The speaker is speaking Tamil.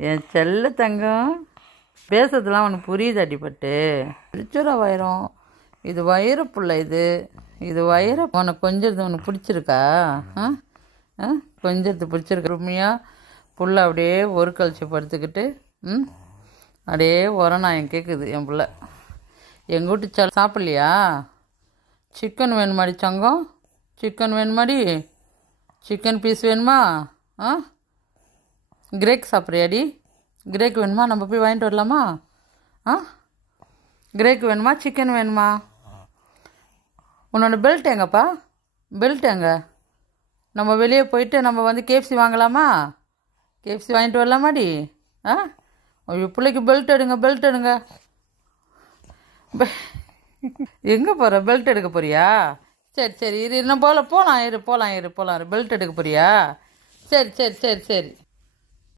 என் செல்ல தங்கம் பேசுறதுலாம் உனக்கு புரியுது அடிப்பட்டு திருச்சுரா வைரம் இது வைரப்புள்ள இது வைரம் உனக்கு கொஞ்சம் உனக்கு பிடிச்சிருக்கா கொஞ்சத்து பிடிச்சிருக்கு உண்மையாக புள்ள அப்படியே ஒரு கழிச்சு படுத்துக்கிட்டு அப்படியே உரநாயம் கேட்குது என் பிள்ளை எங்கள் வீட்டு சாப்பிட்லையா சிக்கன் வேணுமாடி சங்கம் சிக்கன் வேணுமாடி சிக்கன் பீஸ் வேணுமா கிரேக் சாப்பிட்றியாடி கிரேக் வேணுமா நம்ம போய் வாங்கிட்டு வரலாமா கிரேக் வேணுமா சிக்கன் வேணுமா உன்னோட பெல்ட் எங்கப்பா பெல்ட் எங்க நம்ம வெளியே போயிட்டு நம்ம வந்து கேஎஃப்சி வாங்கலாமா கேஎஃப்சி வாங்கிட்டு வரலாமாடி ஐயோ பிள்ளைக்கு பெல்ட் எடுங்க எங்கே போகிற பெல்ட் எடுக்க போறியா சரி இரு இன்னும் போகலாம் பெல்ட் எடுக்க போறியா சரி